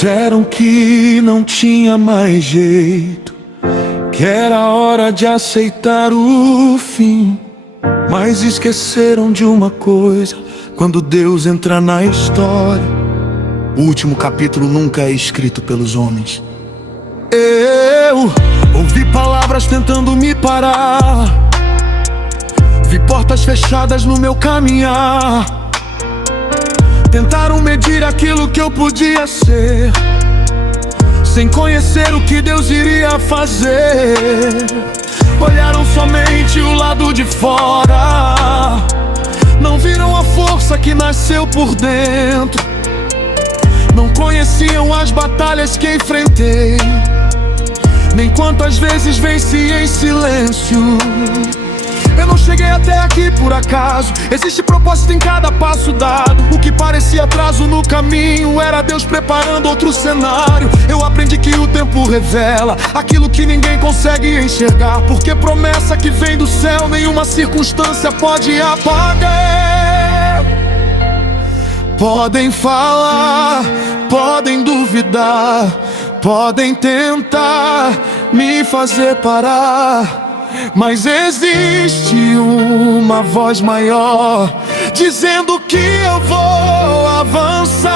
Disseram que não tinha mais jeito, que era hora de aceitar o fim. Mas esqueceram de uma coisa: quando Deus entra na história, o último capítulo nunca é escrito pelos homens. Eu ouvi palavras tentando me parar, vi portas fechadas no meu caminhar. Tentaram medir aquilo que eu podia ser, sem conhecer o que Deus iria fazer. Olharam somente o lado de fora, não viram a força que nasceu por dentro. Não conheciam as batalhas que enfrentei, nem quantas vezes venci em silêncio. Eu não cheguei até aqui por acaso, existe propósito em cada passo dado. O que parecia atraso no caminho era Deus preparando outro cenário. Eu aprendi que o tempo revela aquilo que ninguém consegue enxergar, porque promessa que vem do céu nenhuma circunstância pode apagar. Podem falar, podem duvidar, podem tentar me fazer parar, mas existe uma voz maior dizendo que eu vou avançar.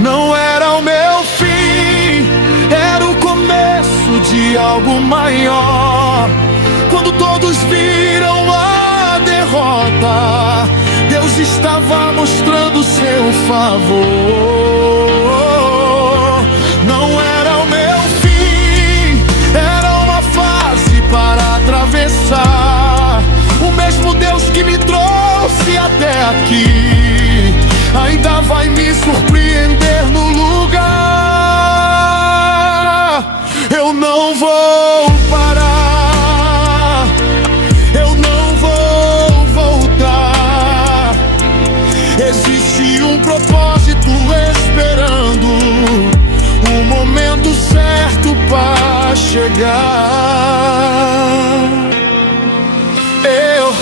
Não era o meu fim, era o começo de algo maior. Quando todos viram a derrota, Deus estava mostrando seu favor. Não era o meu fim, era uma fase para atravessar. O mesmo Deus que me trouxe até aqui ainda vai me surpreender no lugar. Eu não vou parar, eu não vou voltar. Existe um propósito esperando o momento certo para chegar. Eu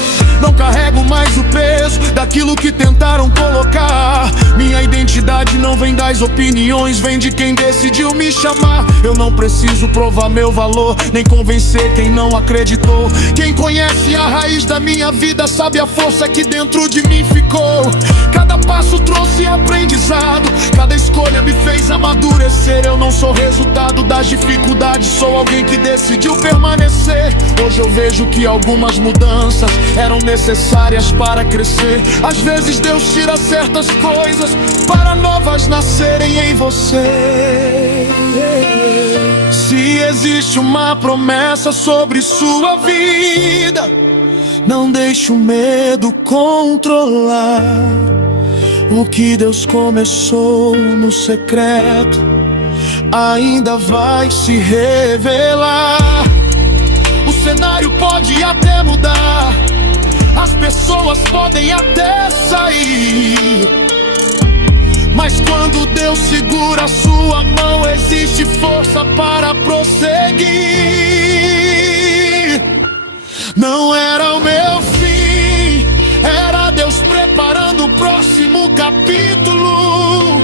não carrego mais o peso daquilo que tentaram colocar. Minha identidade não vem das opiniões, vem de quem decidiu me chamar. Eu não preciso provar meu valor, nem convencer quem não acreditou. Quem conhece a raiz da minha vida sabe a força que dentro de mim ficou. Cada passo trouxe aprendizado, cada escolha me fez amadurecer. Eu não sou resultado das dificuldades, sou alguém que decidiu permanecer. Hoje eu vejo que algumas mudanças eram necessárias para crescer. Às vezes Deus tira certas coisas para novas nascerem em você. Se existe uma promessa sobre sua vida, não deixe o medo controlar. O que Deus começou no secreto ainda vai se revelar. O cenário pode até mudar, as pessoas podem até sair, mas quando Deus segura a sua mão, existe força para prosseguir. Não era o meu fim, era Deus preparando o próximo capítulo.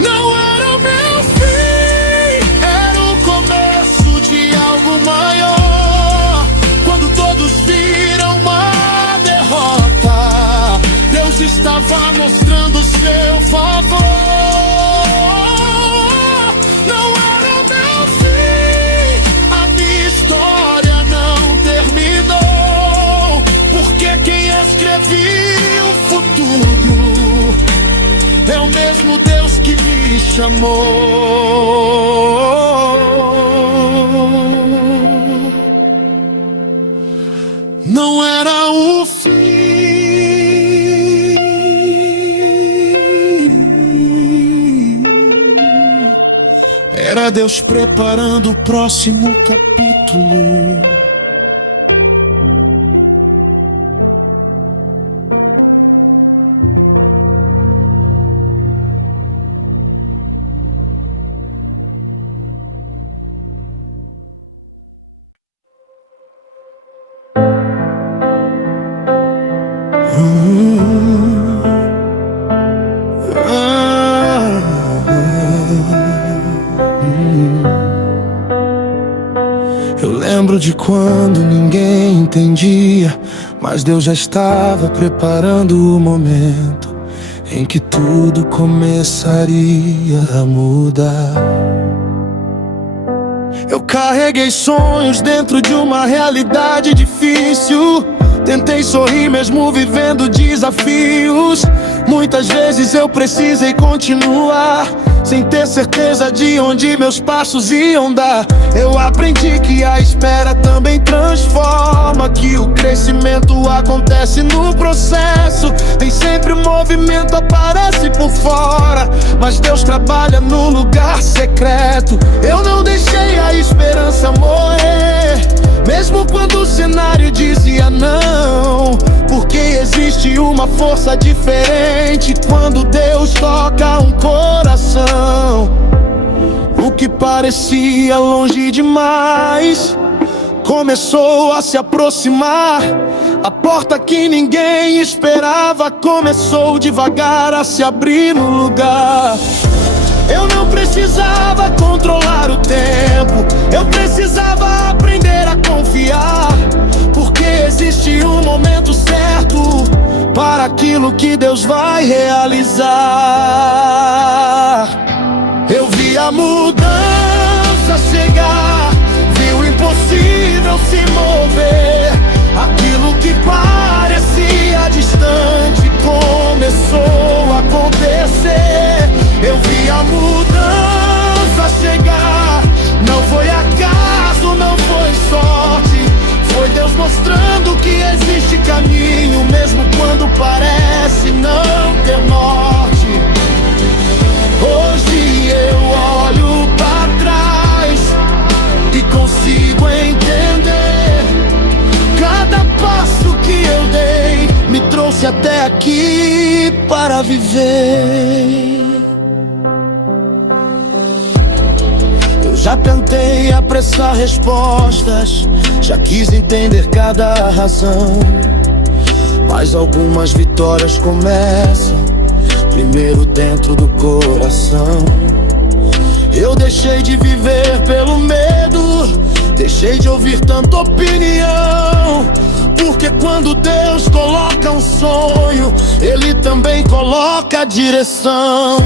Não era o meu fim, era o começo de algo maior. Quando todos viram a derrota, Deus estava mostrando seu favor. Não era o meu fim, a minha história não terminou, porque quem escrevia o futuro é o mesmo Deus que me chamou. Não era o fim, era Deus preparando o próximo capítulo. lembro de quando ninguém entendia, mas Deus já estava preparando o momento em que tudo começaria a mudar. Eu carreguei sonhos dentro de uma realidade difícil. Tentei sorrir mesmo vivendo desafios. Muitas vezes eu precisei continuar, sem ter certeza de onde meus passos iam dar. Eu aprendi que a espera também transforma, que o crescimento acontece no processo. Nem sempre o movimento aparece por fora, mas Deus trabalha no lugar secreto. Eu não deixei a esperança morrer, mesmo quando o cenário dizia não, porque existe uma força diferente quando Deus toca um coração. O que parecia longe demais começou a se aproximar. A porta que ninguém esperava começou devagar a se abrir no lugar. Eu não precisava controlar o tempo, eu precisava aprender a confiar, porque existe um momento certo para aquilo que Deus vai realizar. Eu vi a mudança chegar, vi o impossível se mover. Aquilo que parecia distante começou a acontecer. Eu vi a mudança chegar, não foi acaso, não foi sorte, foi Deus mostrando que existe caminho, mesmo quando parece não ter norte. Hoje eu olho pra trás e consigo entender. Cada passo que eu dei me trouxe até aqui para viver. Já tentei apressar respostas, já quis entender cada razão, mas algumas vitórias começam primeiro dentro do coração. Eu deixei de viver pelo medo, deixei de ouvir tanta opinião, porque quando Deus coloca um sonho, Ele também coloca a direção.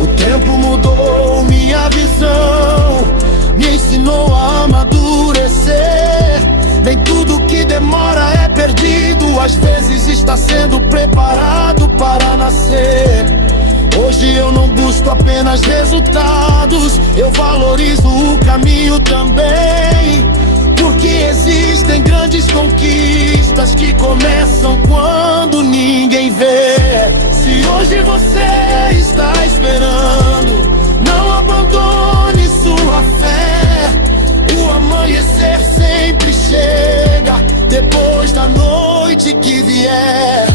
O tempo mudou minha visão, me ensinou a amadurecer. Nem tudo que demora é perdido, às vezes está sendo preparado para nascer. Hoje eu não busco apenas resultados, eu valorizo o caminho também, porque existem grandes conquistas que começam quando ninguém vê. Se hoje você está esperando, não abandone sua fé. O amanhecer sempre chega depois da noite que vier.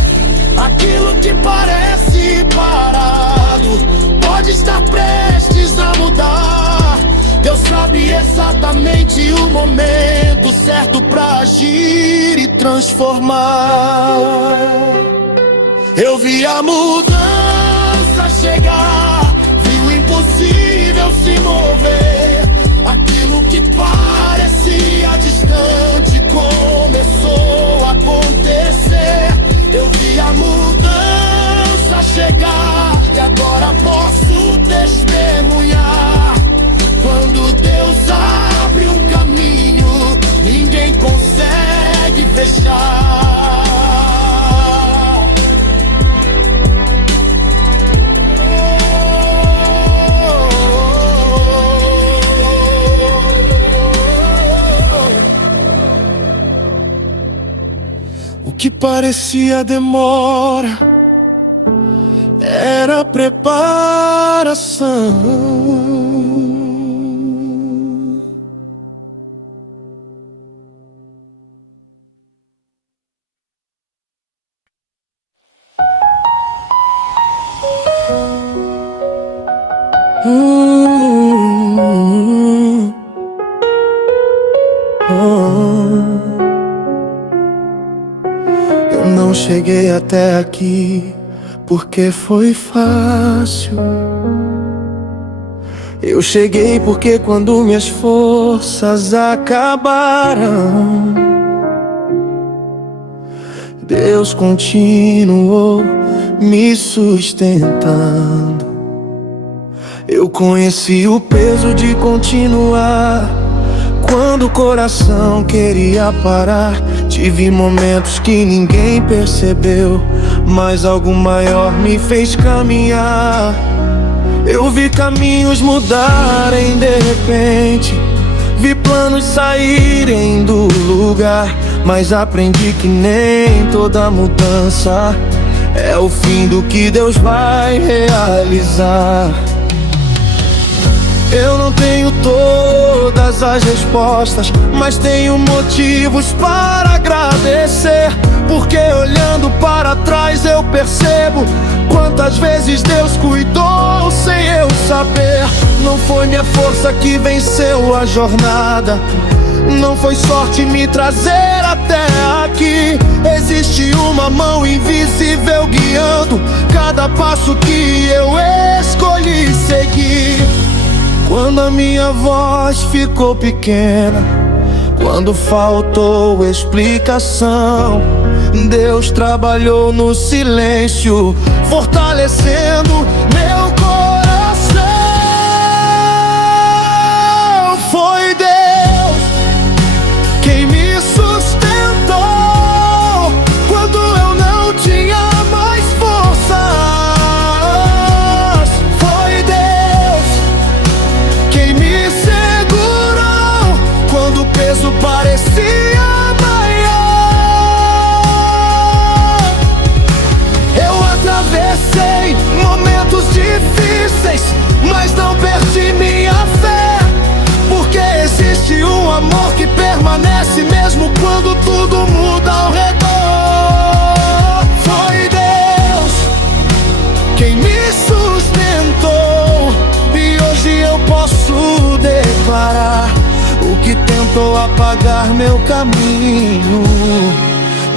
Aquilo que parece parado pode estar prestes a mudar. Deus sabe exatamente o momento certo pra agir e transformar. Eu vi a mudança chegar, vi o impossível se mover. Aquilo que parecia distante começou a acontecer. Eu vi a mudança chegar e agora posso testemunhar. Quando Deus abre um caminho, ninguém consegue fechar. O que parecia demora era preparação. Eu não cheguei até aqui porque foi fácil. Eu cheguei porque quando minhas forças acabaram, Deus continuou me sustentando. Eu conheci o peso de continuar quando o coração queria parar. Tive momentos que ninguém percebeu, mas algo maior me fez caminhar. Eu vi caminhos mudarem de repente, vi planos saírem do lugar, mas aprendi que nem toda mudança é o fim do que Deus vai realizar. Eu não tenho todas as respostas, mas tenho motivos para agradecer, porque olhando para trás eu percebo quantas vezes Deus cuidou sem eu saber. Não foi minha força que venceu a jornada, não foi sorte me trazer até aqui. Existe uma mão invisível guiando cada passo que eu escolhi seguir. Quando a minha voz ficou pequena, quando faltou explicação, Deus trabalhou no silêncio, fortalecendo meu coração. Foi Deus quem me sustentou quando eu não tinha mais forças. Foi Deus quem me segurou quando o peso parecia maior. Eu atravessei momentos difíceis, mas não perdi minha fé, porque existe um amor que permanece mesmo quando tudo muda ao redor. Foi Deus quem me sustentou, e hoje eu posso declarar: o que tentou apagar meu caminho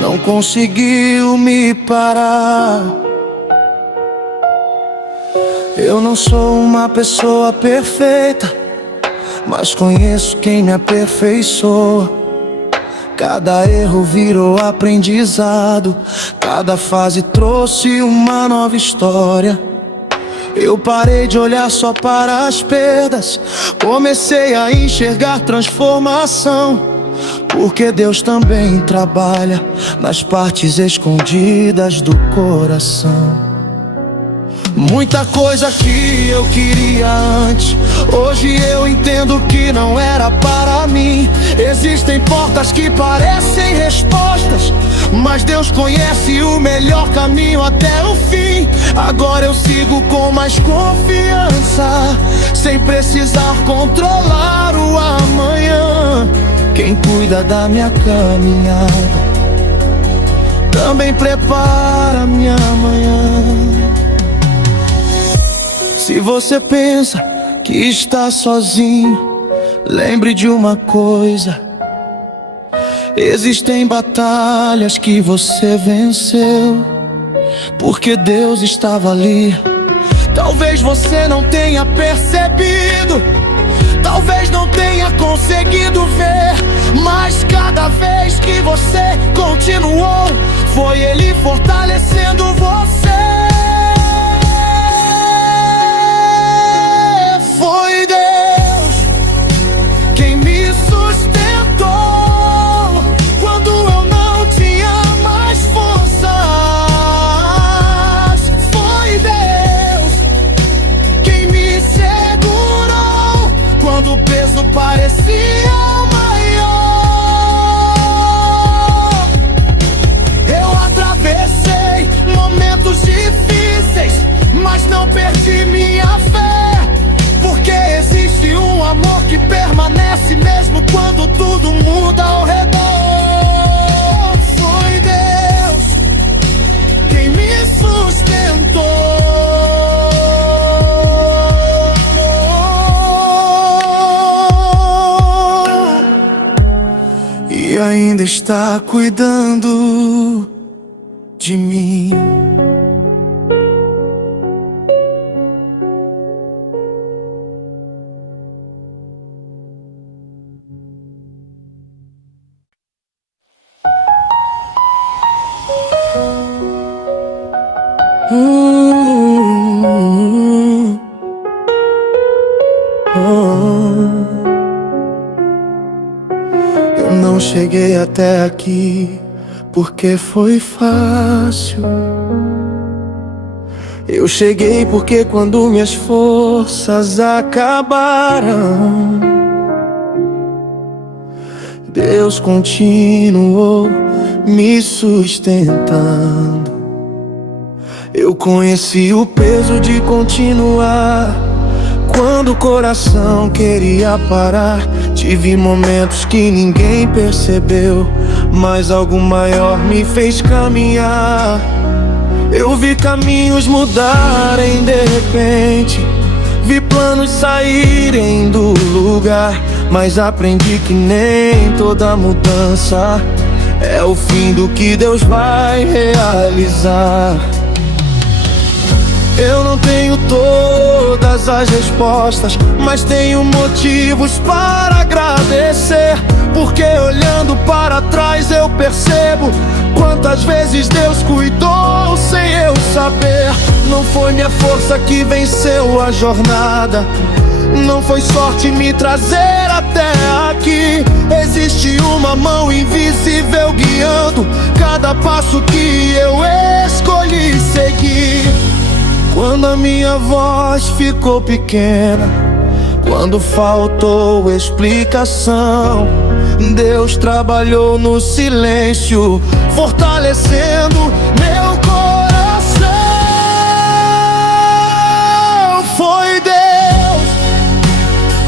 não conseguiu me parar. Eu não sou uma pessoa perfeita, mas conheço quem me aperfeiçoa. Cada erro virou aprendizado, cada fase trouxe uma nova história. Eu parei de olhar só para as perdas, comecei a enxergar transformação, porque Deus também trabalha nas partes escondidas do coração. Muita coisa que eu queria antes, hoje eu entendo que não era para mim. Existem portas que parecem respostas, mas Deus conhece o melhor caminho até o fim. Agora eu sigo com mais confiança, sem precisar controlar o amanhã. Quem cuida da minha caminhada também prepara minha manhã. Se você pensa que está sozinho, lembre de uma coisa: existem batalhas que você venceu, porque Deus estava ali. Talvez você não tenha percebido, talvez não tenha conseguido ver, mas cada vez que você continuou, foi Ele fortalecendo você. Foi Deus quem me sustentou quando eu não tinha mais forças. Foi Deus quem me segurou quando o peso parecia maior. Eu atravessei momentos difíceis, mas não perdi minha fé, porque existe um amor que permanece mesmo quando tudo muda ao redor. Foi Deus quem me sustentou, e ainda está cuidando de mim. Eu não cheguei até aqui porque foi fácil. Eu cheguei porque quando minhas forças acabaram, Deus continuou me sustentando. Eu conheci o peso de continuar quando o coração queria parar. Tive momentos que ninguém percebeu, mas algo maior me fez caminhar. Eu vi caminhos mudarem de repente, vi planos saírem do lugar, mas aprendi que nem toda mudança é o fim do que Deus vai realizar. Eu não tenho todas as respostas, mas tenho motivos para agradecer, porque olhando para trás eu percebo quantas vezes Deus cuidou sem eu saber. Não foi minha força que venceu a jornada, não foi sorte me trazer até aqui. Existe uma mão invisível guiando cada passo que eu escolhi seguir. Quando a minha voz ficou pequena, quando faltou explicação, Deus trabalhou no silêncio, fortalecendo meu coração. Foi Deus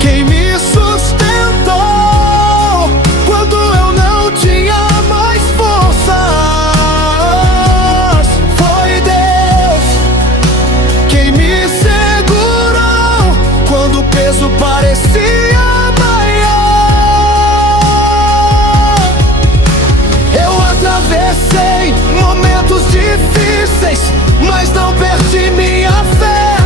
quem me sustentou quando eu não tinha mais forças. Foi Deus quem me segurou quando o peso parecia maior. Eu atravessei momentos difíceis, mas não perdi minha fé,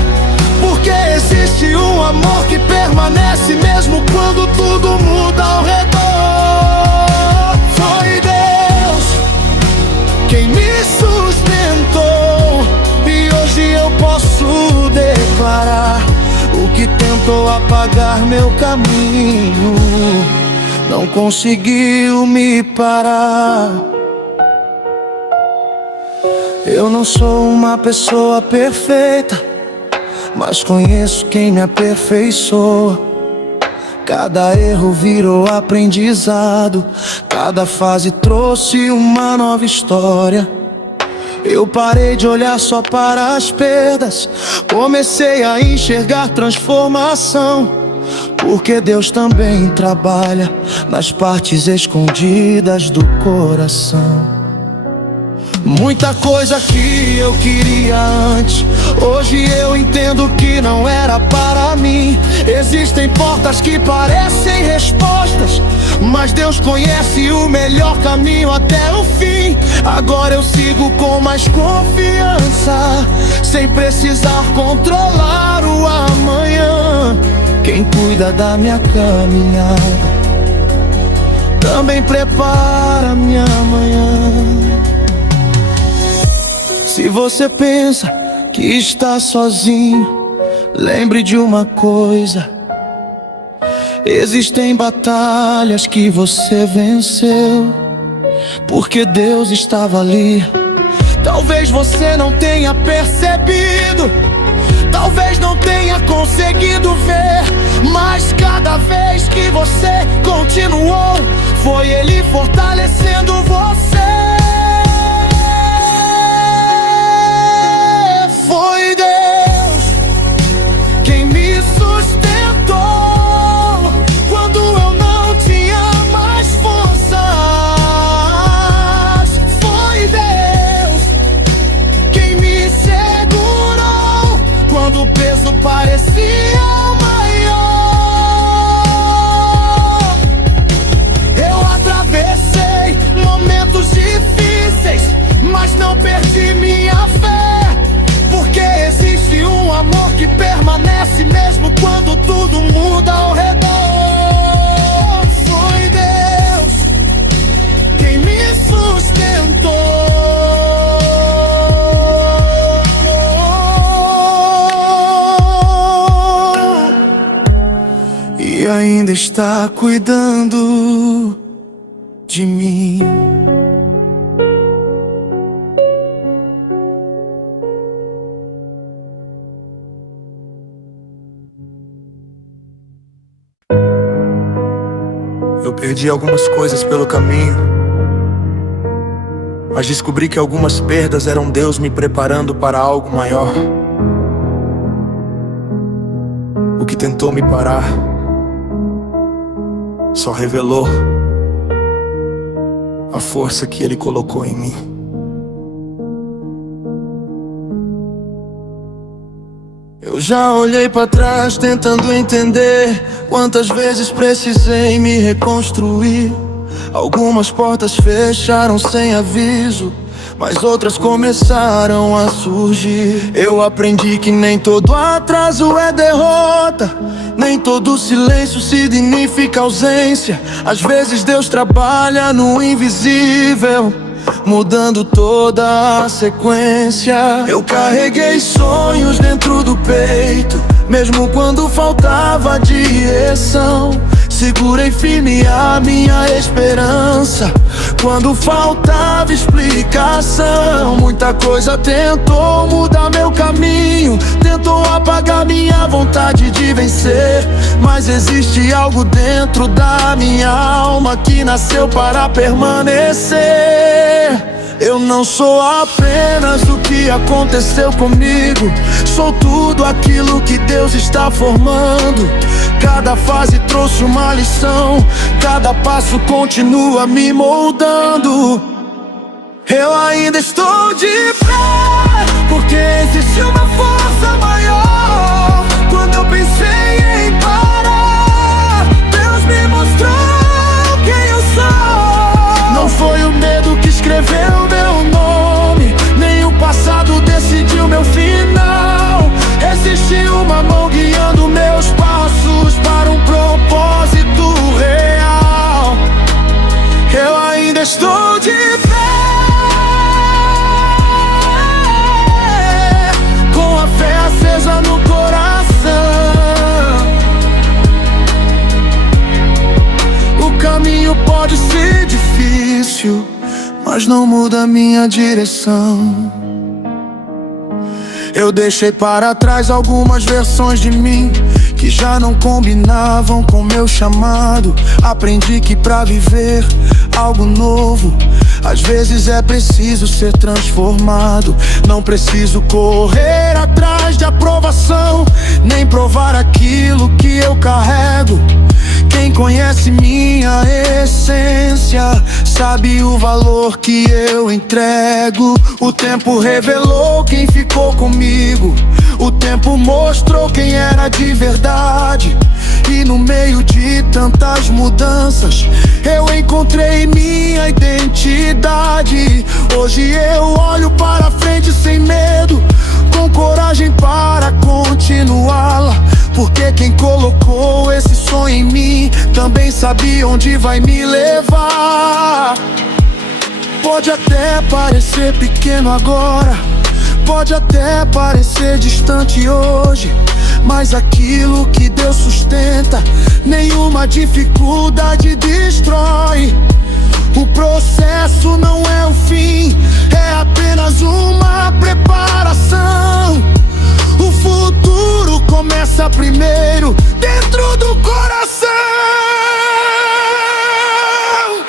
porque existe um amor que permanece mesmo quando tudo muda ao redor. Foi Deus quem me sustentou, e hoje eu posso declarar: o que tentou apagar meu caminho não conseguiu me parar. Eu não sou uma pessoa perfeita, mas conheço quem me aperfeiçoa. Cada erro virou aprendizado, cada fase trouxe uma nova história. Eu parei de olhar só para as perdas, comecei a enxergar transformação, porque Deus também trabalha nas partes escondidas do coração. Muita coisa que eu queria antes, hoje eu entendo que não era para mim. Existem portas que parecem respostas, mas Deus conhece o melhor caminho até o fim. Agora eu sigo com mais confiança, sem precisar controlar o amanhã. Quem cuida da minha caminhada também prepara minha manhã. Se você pensa que está sozinho, lembre de uma coisa: existem batalhas que você venceu, porque Deus estava ali. Talvez você não tenha percebido, talvez não tenha conseguido ver, mas cada vez que você continuou, foi Ele fortalecendo você. Foi Deus quem me sustentou quando eu não tinha mais forças. Foi Deus quem me segurou quando o peso parecia maior. Eu atravessei momentos difíceis, mas não perdi minha fé, porque existe um amor que permanece mesmo quando tudo muda ao redor. Foi Deus quem me sustentou. e ainda está cuidando de mim. Eu perdi algumas coisas pelo caminho, mas descobri que algumas perdas eram Deus me preparando para algo maior. O que tentou me parar só revelou a força que Ele colocou em mim. Eu já olhei pra trás tentando entender quantas vezes precisei me reconstruir. Algumas portas fecharam sem aviso, mas outras começaram a surgir. Eu aprendi que nem todo atraso é derrota, nem todo silêncio significa ausência. Às vezes Deus trabalha no invisível, mudando toda a sequência. Eu carreguei sonhos dentro do peito, mesmo quando faltava direção. Segurei firme a minha esperança quando faltava explicação. Muita coisa tentou mudar meu caminho, tentou apagar minha vontade de vencer, mas existe algo dentro da minha alma que nasceu para permanecer. Eu não sou apenas o que aconteceu comigo, sou tudo aquilo que Deus está formando. Cada fase trouxe uma lição, cada passo continua me moldando. Eu ainda estou de pé, porque existe uma força maior. Quando eu pensei em parar, Deus me mostrou quem eu sou. Não foi o medo que escreveu meu nome, nem o passado decidiu meu final. Existe uma mão guiando meus passos para um propósito real. Eu ainda estou de pé, com a fé acesa no coração. O caminho pode ser difícil, mas não muda minha direção. Eu deixei para trás algumas versões de mim que já não combinavam com meu chamado. Aprendi que pra viver algo novo, às vezes é preciso ser transformado. Não preciso correr atrás de aprovação, nem provar aquilo que eu carrego. Quem conhece minha essência sabe o valor que eu entrego. O tempo revelou quem ficou comigo, o tempo mostrou quem era de verdade. E no meio de tantas mudanças, eu encontrei minha identidade. Hoje eu olho para frente sem medo, com coragem para continuá-la. Porque quem colocou esse sonho em mim também sabe onde vai me levar. Pode até parecer pequeno agora, pode até parecer distante hoje, mas aquilo que Deus sustenta, nenhuma dificuldade destrói. O processo não é o fim, é apenas uma preparação. O futuro começa primeiro dentro do coração.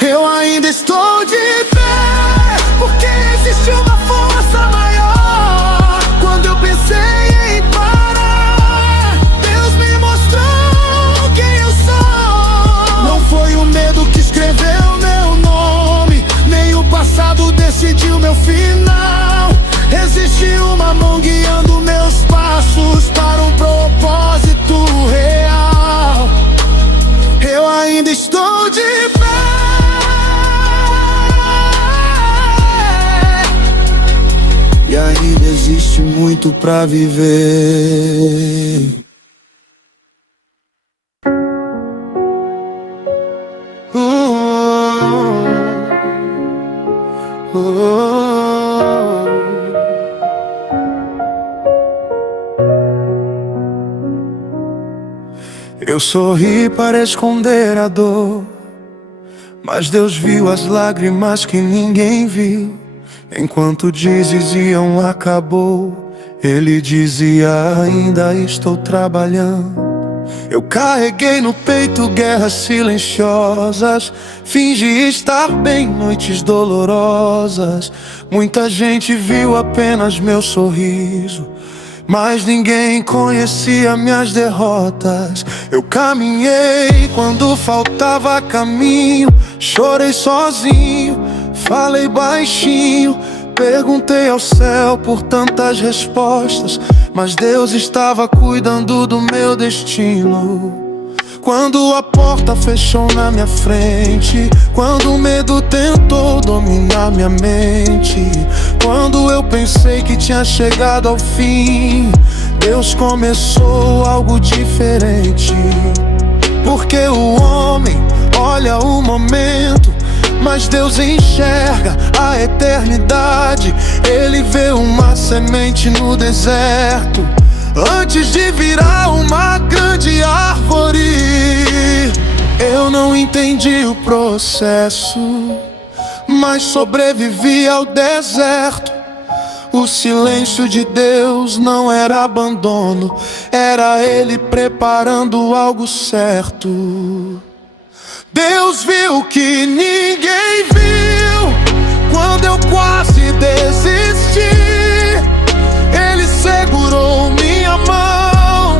Eu ainda estou de pé, porque existe uma força maior. Quando eu pensei em parar, Deus me mostrou quem eu sou. Não foi o medo que escreveu meu nome, nem o passado decidiu meu final. Existe uma mão guiando meus passos para um propósito real. Eu ainda estou de pé, e ainda existe muito pra viver. Eu sorri para esconder a dor, mas Deus viu as lágrimas que ninguém viu. Enquanto diziam acabou, Ele dizia ainda estou trabalhando. Eu carreguei no peito guerras silenciosas, fingi estar bem noites dolorosas. Muita gente viu apenas meu sorriso, mas ninguém conhecia minhas derrotas. Eu caminhei quando faltava caminho, chorei sozinho, falei baixinho, perguntei ao céu por tantas respostas, mas Deus estava cuidando do meu destino. Quando a porta fechou na minha frente, quando o medo tentou dominar minha mente, quando eu pensei que tinha chegado ao fim, Deus começou algo diferente. Porque o homem olha o momento, mas Deus enxerga a eternidade. Ele vê uma semente no deserto antes de virar uma grande árvore. Eu não entendi o processo, mas sobrevivi ao deserto. O silêncio de Deus não era abandono, era Ele preparando algo certo. Deus viu que ninguém viu quando eu quase desisti. Ele segurou minha mão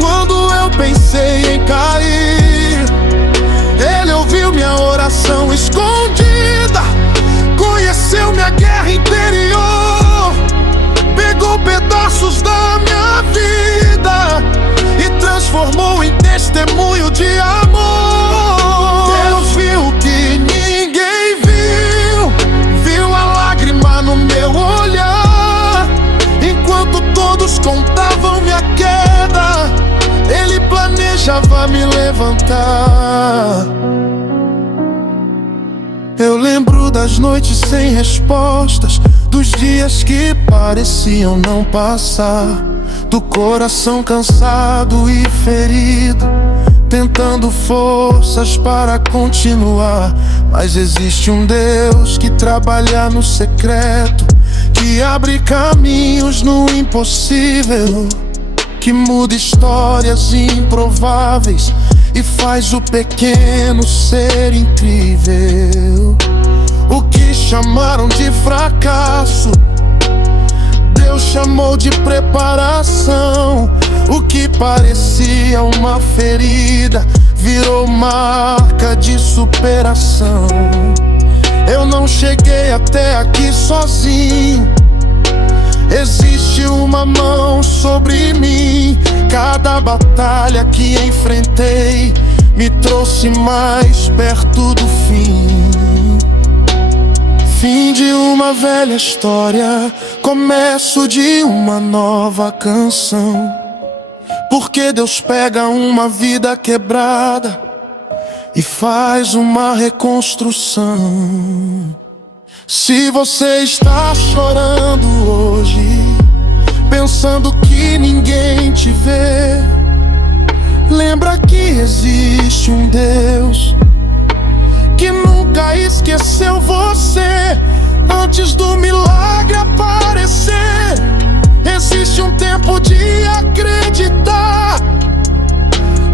quando eu pensei em cair. Ele ouviu minha oração escondida, conheceu minha guerra interior, pegou pedaços da minha vida e transformou em testemunho de amor. Deus viu que ninguém viu, viu a lágrima no meu olhar. Enquanto todos contavam minha queda, Ele planejava me levantar. Eu lembro das noites sem respostas, dos dias que pareciam não passar, do coração cansado e ferido, tentando forças para continuar. Mas existe um Deus que trabalha no secreto, que abre caminhos no impossível, que muda histórias improváveis e faz o pequeno ser incrível. O que chamaram de fracasso, Deus chamou de preparação. O que parecia uma ferida virou marca de superação. Eu não cheguei até aqui sozinho, existe uma mão sobre mim. Cada batalha que enfrentei me trouxe mais perto do fim. Fim de uma velha história, começo de uma nova canção. Porque Deus pega uma vida quebrada e faz uma reconstrução. Se você está chorando hoje, pensando que ninguém te vê, lembra que existe um Deus que nunca esqueceu você. Antes do milagre aparecer, existe um tempo de acreditar.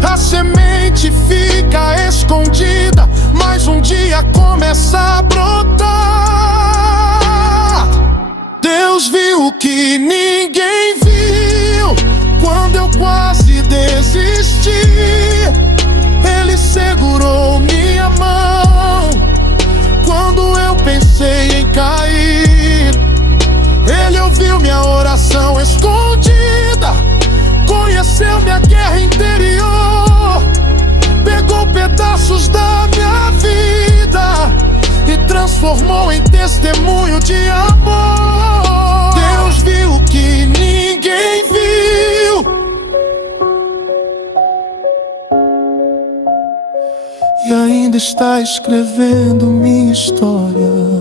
A semente fica escondida, mas um dia começa a brotar. Deus viu que ninguém viu quando eu quase desisti. Ele segurou minha mão quando eu pensei em cair. Ele ouviu minha oração escondida, conheceu minha guerra interior, pegou pedaços da minha vida e transformou em testemunho de amor. Deus viu que ninguém viu e ainda está escrevendo minha história.